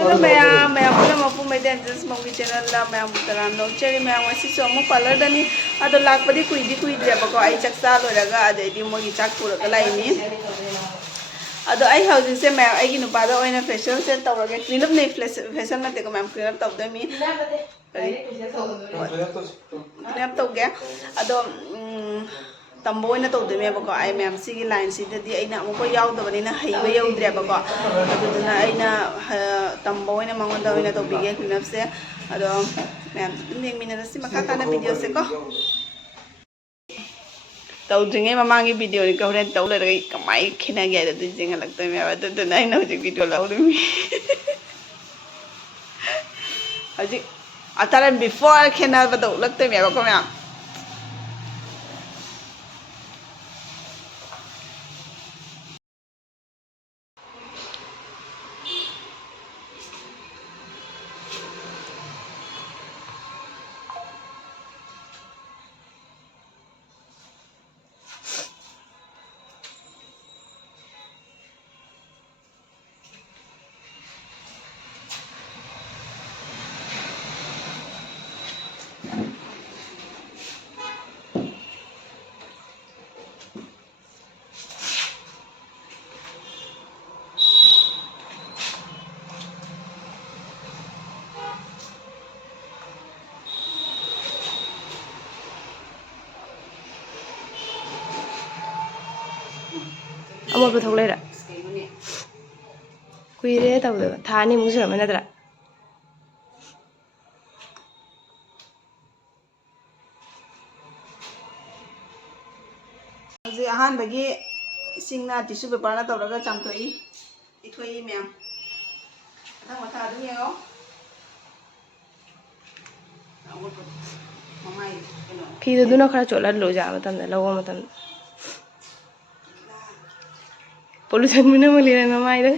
Hello ma'am, ma'am pula mapu may dentist mong channel la ma'am taram no cherry ma'am wasi so mo parlor dani ado lakpadi kui di ba ko ai chaksa lo raga ade di mo gi chak pura kala ini ado ai housing se ma'am ai gi nu pa da oina facial set tawrage clean up nei facial na te ko ma'am clean up taw da mi clean up taw ge ado tambo ina taw de me ba ko ai ma'am sigi line si di aina mo ko yaw da bani na haiba yaw dre ba ko aduna aina tambo ina mangon da ina taw bige clean up se ado ma'am ning minute si makata na video se ko tàu dừng ấy mà mang cái video này câu đen tàu là cái máy khi nào vậy là tôi dừng là tôi mẹ tôi từ nãy nói chuyện video lâu đúng không chứ à ta là before khi nào bắt đầu lắc tôi mẹ có mẹ Amo ba thoklai ra kuire taw da thani mu sura mana dra जी अहान बगी सिंगना tissue paper ना तौरगा चामथोई इथोई ma'am अथां मथा अदुम येगो ममाई कनो fi da duna khara chola lo ja matan da lawo matan pollution mina mali na mai da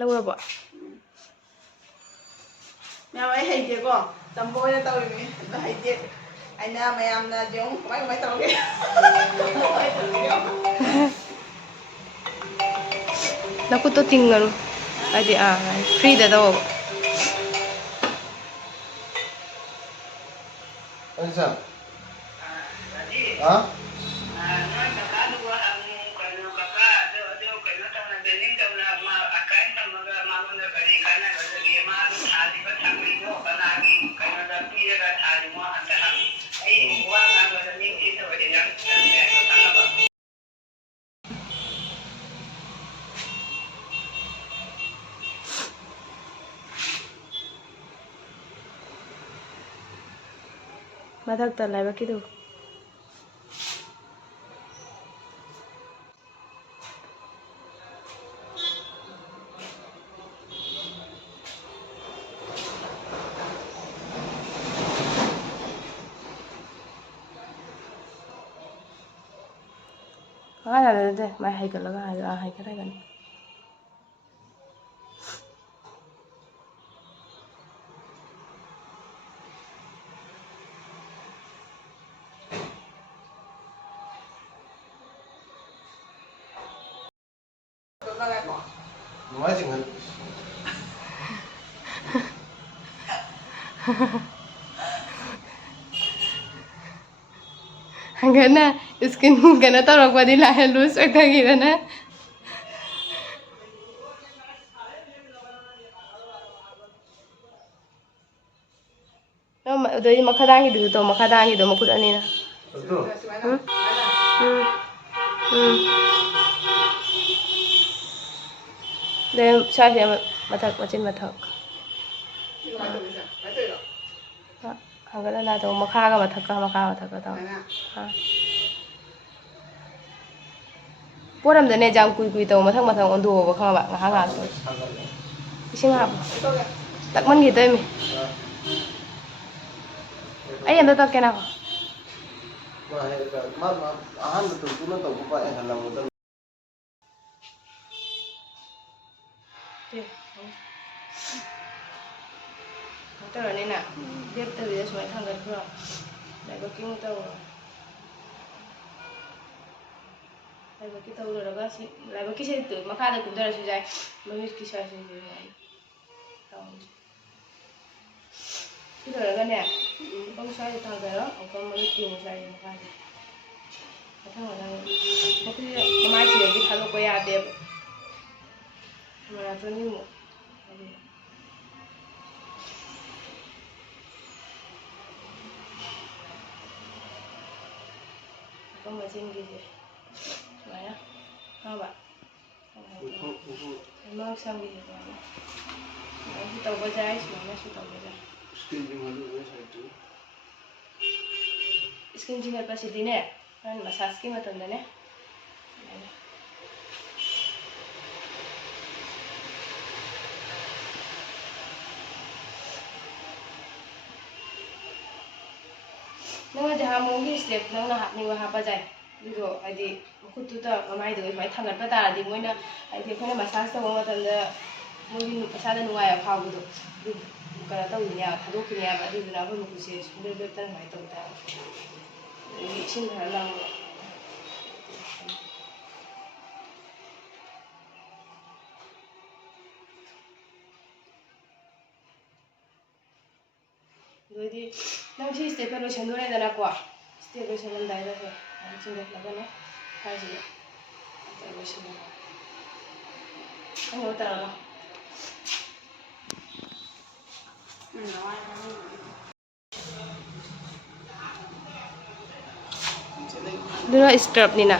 lawo ba ma'am आई हाइदे को तंबो ने तौरी मी हाइदे आइना मैम ना जों कमाई तौगे na ku to tingaru adi free da dawo अच्छा हाँ mathak ta lai ba ki do de mai hai ka laga hai ka gan nói chừng hình hangana skin gana ta rok badi la lose oi thagi na no doi makhadangi du to makhadangi do makut ani na betul de sai mathak machin mathak hangana na to makha ga mathak ka to poram da ne jam kui to mathak ondu ba kha ba nga to ising ha tak man gi toy mi ai anda tak kena ko mà ăn được từ nó tàu cũng vậy là một ꯇꯧꯔꯅꯤꯅ ꯂꯦꯞꯇꯕꯤꯗ ꯁꯨꯃꯥꯏꯅ ꯊꯥꯡꯒꯠꯈ꯭ꯔꯣ ꯂꯥꯏꯕꯛꯀꯤ ꯑꯃꯨꯛ ꯇꯧꯔꯣ ꯂꯥꯏꯕꯛꯀꯤ ꯇꯧꯔꯨꯔꯒ ꯁꯤ ꯂꯥꯏꯕꯛꯀꯤꯁꯦ ꯃꯈꯥꯗ ꯀꯨꯝꯊꯔꯁꯨ ꯌꯥꯏ ꯃꯃꯤꯠꯀꯤ ꯁ꯭ꯋꯥꯏꯁꯤꯁꯨ ꯌꯥꯏ ꯁꯤ ꯂꯣꯏꯔꯒꯅꯦ ꯑꯃꯨꯛ ꯁ꯭ꯋꯥꯏꯗ ꯊꯥꯡꯊꯔꯣ ꯑꯃꯨꯛ ꯃꯃꯤꯠꯀꯤ ꯑꯃꯨꯛ ꯁ꯭ꯋꯥꯏꯗ ꯃꯈꯥꯗ ꯃꯊꯪ ꯃꯈꯨꯠꯁꯦ ꯃꯃꯥꯏꯁꯤꯗꯒꯤ ꯊꯥꯗꯣꯛꯄ ꯌꯥꯗꯦꯕ ꯃꯔꯥꯊꯣꯟꯒꯤꯃꯨꯛ ꯃꯐꯝ ꯃꯆꯤꯟꯒꯤꯁꯦ ꯁꯨꯃꯥꯏꯅ ꯈꯪꯉꯕ ꯃꯔꯛ ꯁꯝꯒꯤꯁꯦ ꯁꯨꯃꯥꯏꯅꯁꯨ ꯇꯧꯕ ꯌꯥꯏ ꯁꯨꯃꯥꯏꯅꯁꯨ ꯇꯧꯕ ꯌꯥꯏ ꯏꯁꯀꯤꯟ ꯆꯤꯡꯈꯠꯄꯁꯤꯗꯤꯅꯦ ꯍꯣꯔꯦꯟ ꯃꯁꯥꯖꯀꯤ ꯃꯇꯝꯗꯅꯦ ꯁꯨꯃꯥꯏꯅ ꯅꯪꯅ ꯖꯍꯥꯃꯣꯡꯒꯤ ꯏꯁꯇꯦꯞ ꯅꯪꯅ ꯍꯥꯞꯅꯤꯡꯕ ꯍꯥꯞꯄ ꯌꯥꯏ ꯑꯗꯨꯗꯣ ꯍꯥꯏꯗꯤ ꯃꯈꯨꯠꯇꯨꯗ ꯃꯃꯥꯏꯗꯨꯒ ꯁꯨꯃꯥꯏꯅ ꯊꯥꯡꯒꯠꯄ ꯇꯥꯔꯗꯤ ꯃꯣꯏꯅ ꯍꯥꯏꯗꯤ ꯑꯩꯈꯣꯏꯅ ꯃꯁꯥꯖ ꯇꯧꯕ ꯃꯇꯝꯗ ꯃꯣꯏꯒꯤ ꯃꯁꯥꯗ ꯅꯨꯡꯉꯥꯏꯕ ꯐꯥꯎꯕꯗꯣ ꯑꯗꯨ ꯀꯩꯅꯣ ꯇꯧꯈꯤꯅꯦꯕ ꯊꯥꯗꯣꯛꯈꯤꯅꯦꯕ ꯑꯗꯨꯗꯨꯅ ꯑꯩꯈꯣই ꯃꯈꯨꯠꯁꯦ ꯁꯨꯡꯂꯦꯞ ꯂꯦꯞꯇꯅ ꯁꯨꯃꯥꯏꯅ ꯇꯧꯕ ꯇꯥꯔꯦ ꯑꯗꯒꯤ ꯏꯁꯤꯡ ꯈꯔ ꯂꯥꯡꯕ ꯑꯗꯨꯗꯤ ꯅꯪ ꯁꯤ ꯏꯁꯇꯦꯞꯇ ꯂꯣꯏꯁꯟꯗꯣꯔꯦꯗꯅꯀꯣ ꯏꯁꯇꯦꯞ ꯂꯣꯏꯁꯜꯂꯝꯗꯥꯏꯗꯁꯦ ꯆꯤꯡꯒꯠꯂꯒꯅꯦ ꯁ꯭ꯋꯥꯏꯁꯤꯗ ꯂꯣꯏꯁꯤꯜꯂꯒ ꯑꯪꯉꯧ ꯇꯧꯔꯒ ꯑꯗꯨꯅ ꯏꯁꯀ꯭ꯔꯞꯅꯤꯅ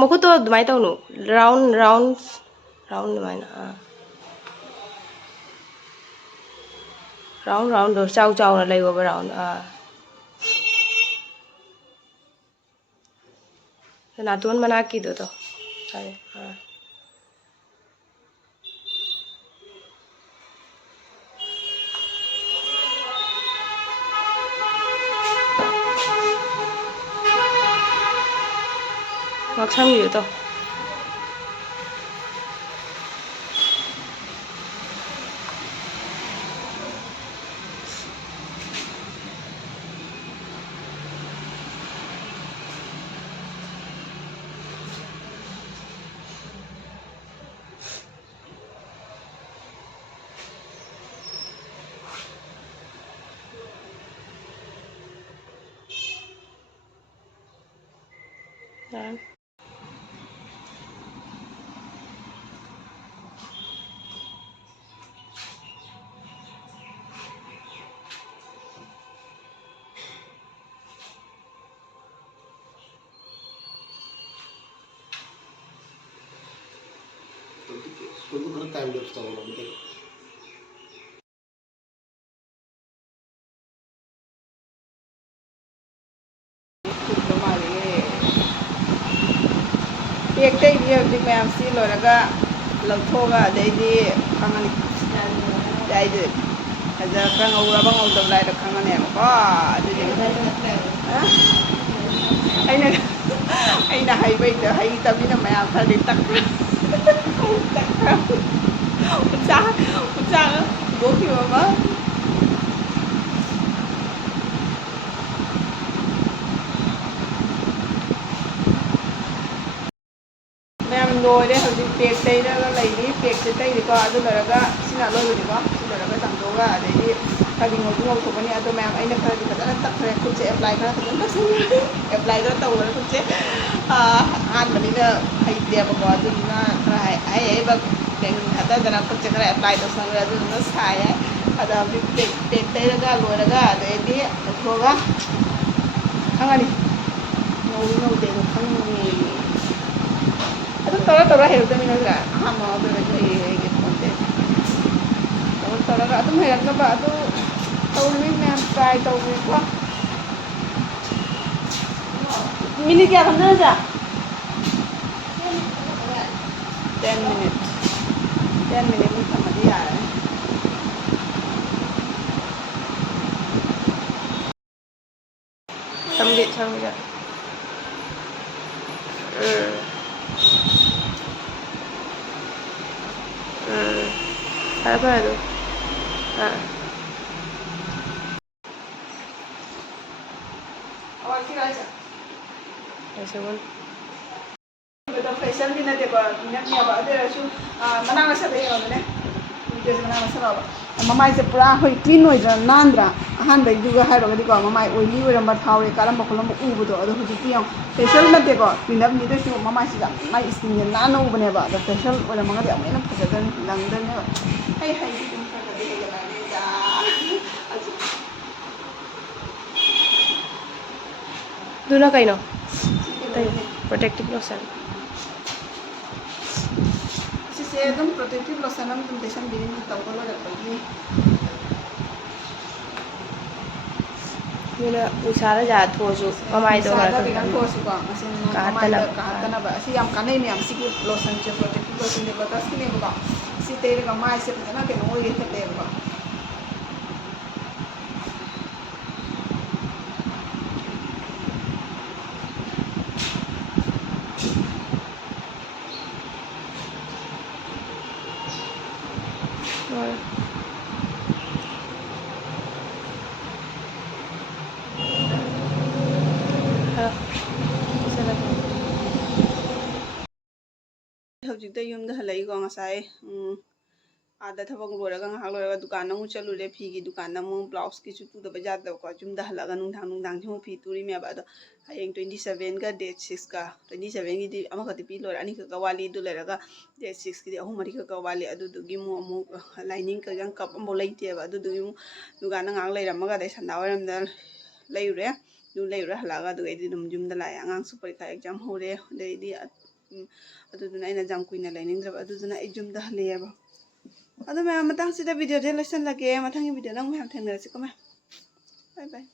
ꯃꯈꯨꯠꯇꯣ ꯑꯗꯨꯃꯥꯏꯅ ꯇꯧꯅꯨ ꯔꯥꯎꯟ ꯔꯥꯎꯟ ꯔꯥꯎꯟ ꯑꯗꯨꯃꯥꯏꯅ राउंड राउंड चाव चावना लेगोबा राउंड नातोन मना की दो तो मक्सम तो Itu kan time lapse tahu nggak betul. ꯄꯦꯛꯇꯩꯗꯤ ꯍꯧꯖꯤꯛ ꯃꯌꯥꯝ ꯁꯤ ꯂꯣꯏꯔꯒ ꯂꯧꯊꯣꯛꯑꯒ ꯑꯗꯩꯗꯤ ꯈꯪꯉꯅꯤ ꯌꯥꯏꯗꯤ ꯐꯖ ꯈꯔ ꯉꯧꯔꯕ ꯉꯧꯗꯕ ꯂꯥꯏꯗ ꯈꯪꯉꯅꯦꯕꯀꯣ ꯑꯗꯨꯗꯤ ꯑꯩꯅ ꯍꯩꯇꯕꯅꯤꯅ ꯃꯌꯥꯝ ꯈꯔꯗꯤ ꯇꯛꯈ꯭ꯔꯦ ꯎꯆꯥ ꯍꯨꯟꯗꯣꯛꯈꯤꯕ ꯑꯃ ꯃꯌꯥꯝ ꯂꯣꯏꯔꯦ ꯍꯧꯖꯤꯛ ꯄꯦꯛ ꯇꯩꯔꯒ ꯂꯩꯔꯤ ꯄꯦꯛꯁꯦ ꯇꯩꯔꯤꯀꯣ ꯑꯗꯨ ꯂꯣꯏꯔꯒ ꯁꯤꯅ ꯑꯂꯣꯏꯕꯅꯤꯀꯣ ꯁꯤ ꯂꯣꯏꯔꯒ ꯆꯥꯝꯊꯣꯛꯑꯒ ꯑꯗꯩꯗꯤ ꯈꯔꯗꯤ ꯉꯧꯊꯣꯛꯀꯅꯤ ꯑꯗꯣ ꯃꯌꯥꯝ ꯑꯩꯅ ꯈꯔꯗꯤ ꯐꯖꯅ ꯇꯛꯈ꯭ꯔꯦ ꯈꯨꯠꯁꯦ ꯑꯦꯄ꯭ꯂꯥꯏ ꯈꯔ ꯐꯖꯅ ꯇꯧꯁꯤꯟꯈ꯭ꯔꯦ ꯑꯦꯄ꯭ꯂꯥꯏ ꯈꯔ ꯇꯧꯈ꯭ꯔꯦ ꯈꯨꯠꯁꯦ ꯑꯍꯥꯟꯕꯅꯤꯅ ꯍꯩꯇꯦꯕꯀꯣ ꯑꯗꯨꯗꯨꯅ ꯈꯔ ꯑꯍꯩꯕ ꯊꯥꯗꯗꯅ ꯈꯨꯠꯁꯦ ꯈꯔ ꯑꯦꯄ꯭ꯂꯥꯏ ꯇꯧꯁꯟꯈ꯭ꯔꯦ ꯑꯗꯨꯗꯨꯅ ꯁꯥꯏꯌꯦ ꯑꯗ ꯍꯧꯖꯤꯛ ꯄꯦꯛ ꯇꯩꯔꯒ ꯂꯣꯏꯔꯒ ꯑꯗꯩꯗꯤ ꯂꯧꯊꯣꯛꯑꯒ ꯈꯪꯉꯅꯤ ꯉꯧꯏ ꯉꯧꯗꯦꯗꯣ ꯈꯪꯉꯅꯤ ꯑꯗꯨ ꯇꯧꯔ ꯍꯩꯔꯛꯇꯕꯅꯤ ꯅꯠꯇ꯭ꯔꯥ ꯑꯍꯥꯟꯕ ꯉꯧꯗ꯭ꯔꯒꯁꯨ ꯍꯩꯒꯦ ꯈꯣꯠꯇꯦ ꯇꯧꯔꯒ ꯑꯗꯨꯝ ꯍꯩꯔꯛꯅꯕ ꯑꯗꯨ ꯇꯧꯔꯤꯕ ꯃꯌꯥꯝ ꯇ꯭ꯔꯥꯏ ꯇꯧꯕꯤꯀꯣ मिनिट क्या समझा जा 10 मिनट 10 मिनट में समझ ही आ रहा है समझे ꯐꯔꯦ ꯐꯔꯦ ꯑꯗꯨ ꯐꯦꯁꯤꯌꯦꯜꯗꯤ ꯅꯠꯇꯦꯀꯣ ꯅꯠꯅꯦꯕ ꯑꯗꯨ ꯑꯣꯏꯔꯁꯨ ꯃꯅꯥ ꯃꯁꯤꯡꯗ ꯌꯦꯡꯉꯣꯅꯦ ꯚꯤꯗꯤꯑꯣꯁꯦ ꯃꯅꯥ ꯃꯁꯤꯡ ꯂꯥꯎꯕ ꯃꯃꯥꯏꯁꯦ ꯄꯨꯔꯥ ꯑꯩꯈꯣꯏ ꯀ꯭ꯂꯤꯟ ꯑꯣꯏꯗ꯭ꯔꯥ ꯅꯥꯟꯗ꯭ꯔꯥ ꯑꯍꯥꯟꯕꯩꯗꯨꯒ ꯍꯥꯏꯔꯨꯔꯒꯗꯤꯀꯣ ꯃꯃꯥꯏ ꯑꯣꯏꯂꯤ ꯑꯣꯏꯔꯝꯕ ꯊꯥꯎꯔꯦ ꯀꯥꯔꯝꯕ ꯈꯣꯠꯂꯝꯕ ꯎꯕꯗꯣ ꯑꯗꯣ ꯍꯧꯖꯤꯛꯇꯤ ꯌꯦꯡꯉꯣ ꯐꯦꯁꯤꯌꯦꯜ ꯅꯠꯇꯦꯀꯣ ꯀ꯭ꯂꯤꯟꯑꯞꯅꯤ ꯑꯗꯨꯏꯁꯨ ꯃꯃꯥꯏꯁꯤ ꯌꯥꯝ ꯃꯥꯏ ꯏꯁꯀꯤꯟꯁꯦ ꯅꯥꯟꯅ ꯎꯕꯅꯦꯕ ꯑꯗꯣ ꯐꯦꯁꯤꯌꯦꯜ ꯑꯣꯏꯔꯝꯃꯒꯗꯤ ꯑꯃꯨꯛ ꯍꯦꯟꯅ ꯐꯖꯗꯣꯏꯅꯤ ꯂꯪꯗꯣꯏꯅꯦꯕ ꯑꯩ ꯍꯩꯗꯤ ꯑꯗꯨꯝ ꯈꯔ ꯍꯦꯟꯒꯠꯂꯛꯑꯅꯤꯗ ꯑꯗꯨꯅ ꯀꯩꯅꯣ ꯄ꯭ꯔꯣꯇꯦꯛꯇꯤꯚ ꯂꯣꯁꯟ ꯁꯤꯁꯦ ꯑꯗꯨꯝ ꯄ꯭ꯔꯣꯇꯦꯛꯇꯤꯚ ꯂꯣꯁꯟ ꯑꯃ ꯑꯗꯨꯝ ꯇꯩꯁꯟꯕꯤꯔꯅꯤ ꯇꯧꯕ ꯂꯣꯏꯔꯛꯄꯒꯤ ꯑꯗꯨꯅ ꯅꯨꯡꯁꯥꯗ ꯊꯣꯛꯑꯁꯨ ꯃꯃꯥꯏꯗꯣ ꯅꯨꯡꯁꯥꯗ ꯀꯩꯅꯣ ꯈꯤꯇꯪ ꯇꯧꯗꯅꯕ ꯊꯣꯛꯑꯁꯨꯀꯣ ꯃꯁꯤ ꯃꯃꯥꯏꯗ ꯀꯥꯍꯠꯇꯅꯕ ꯀꯥꯍꯠꯇꯅꯕ ꯑꯁꯤ ꯌꯥꯝ ꯀꯥꯟꯅꯩ ꯃꯌꯥꯝ ꯁꯤꯒꯤ ꯂꯣꯁꯟꯁꯦ ꯄ꯭ꯔꯣꯇꯦꯛꯇꯤꯚ ꯂꯣꯁꯟꯁꯦ ꯂꯣꯇꯁꯀꯤꯅꯦꯕꯀꯣ ꯁꯤ ꯇꯩꯔꯒ ꯃꯥꯏꯁꯦ ꯐꯖꯅ ꯀꯩꯅꯣ ꯑꯣꯏꯒꯦ ꯈꯜꯂꯦꯕꯀꯣ ꯍꯣꯏ ꯍꯧꯖꯤꯛꯇ ꯌꯨꯝꯗ ꯍꯜꯂꯛꯏꯀꯣ ꯉꯁꯥꯏ ꯑꯥꯗ ꯊꯕꯛ ꯂꯣꯏꯔꯒ ꯉꯥꯏꯍꯥꯛ ꯂꯣꯏꯔꯒ ꯗꯨꯀꯥꯟꯗ ꯑꯃꯨꯛ ꯆꯠꯂꯨꯔꯦ ꯐꯤꯒꯤ ꯗꯨꯀꯥꯟꯗ ꯑꯃꯨꯛ ꯕ꯭ꯂꯥꯎꯁꯀꯤꯁꯨ ꯇꯨꯗꯕ ꯌꯥꯗꯕꯀꯣ ꯌꯨꯝꯗ ꯍꯜꯂꯒ ꯅꯨꯡꯗꯥꯡꯁꯦ ꯑꯃꯨꯛ ꯐꯤ ꯇꯨꯔꯤꯃꯦꯕ ꯑꯗꯣ ꯍꯌꯦꯡ 27ꯒ ꯗꯦꯠ 6ꯀ 27ꯒꯤꯗꯤ ꯑꯃꯈꯛꯇꯤ ꯄꯤ ꯂꯣꯏꯔꯦ ꯑꯅꯤꯈꯛꯀ ꯋꯥꯠꯂꯤ ꯑꯗꯨ ꯂꯩꯔꯒ ꯗꯦꯠ 6ꯀꯤꯗꯤ ꯑꯍꯨꯝ ꯃꯔꯤꯈꯛꯀ ꯋꯥꯠꯂꯤ ꯑꯗꯨꯗꯨꯒꯤ ꯑꯃꯨꯛ ꯂꯥꯏꯅꯤꯡ ꯀꯩꯀꯥ ꯀꯞ ꯑꯃꯐꯥꯎ ꯂꯩꯇꯦꯕ ꯑꯗꯨꯗꯨꯒꯤ ꯑꯃꯨꯛ ꯗꯨꯀꯥꯟꯗ ꯉꯥꯏꯍꯥꯛ ꯂꯩꯔꯝꯃꯒ ꯑꯗꯩ ꯁꯟꯗꯥ ꯋꯥꯏꯔꯝꯗ ꯂꯩꯔꯨꯔꯦ ꯑꯗꯨ ꯂꯩꯔꯨꯔ ꯍꯜꯂꯛꯑꯒ ꯑꯗꯨꯒꯩꯗꯤ ꯑꯗꯨꯝ ꯌꯨꯝꯗ ꯂꯥꯛꯑꯦ ꯑꯉꯥꯡꯁꯨ ꯄꯔꯤꯈꯥ ꯑꯦꯛꯖꯥꯝ ꯍꯧꯔꯦ ꯑꯗꯩꯗꯤ ꯑꯗꯨꯗꯨꯅ ꯑꯩꯅ ꯌꯥꯝ ꯀꯨꯏꯅ ꯂꯩꯅꯤꯡꯗ꯭ꯔꯕ ꯑꯗꯨꯗꯨꯅ ꯑꯩ ꯌꯨꯝꯗ ꯍꯜꯂꯛꯑꯦꯕ ꯑꯗꯨ ꯃꯌꯥꯝ ꯃꯇꯥꯡꯁꯤꯗ ꯚꯤꯗꯤꯑꯣꯗꯤ ꯂꯣꯏꯁꯤꯜꯂꯒꯦ ꯃꯊꯪꯒꯤ ꯚꯤꯗꯤꯑꯣꯗ ꯑꯃꯨꯛ ꯃꯌꯥꯝ ꯊꯦꯡꯅꯔꯁꯤꯀꯣ ꯃꯌꯥꯝ ꯕꯥꯏ ꯕꯥꯏ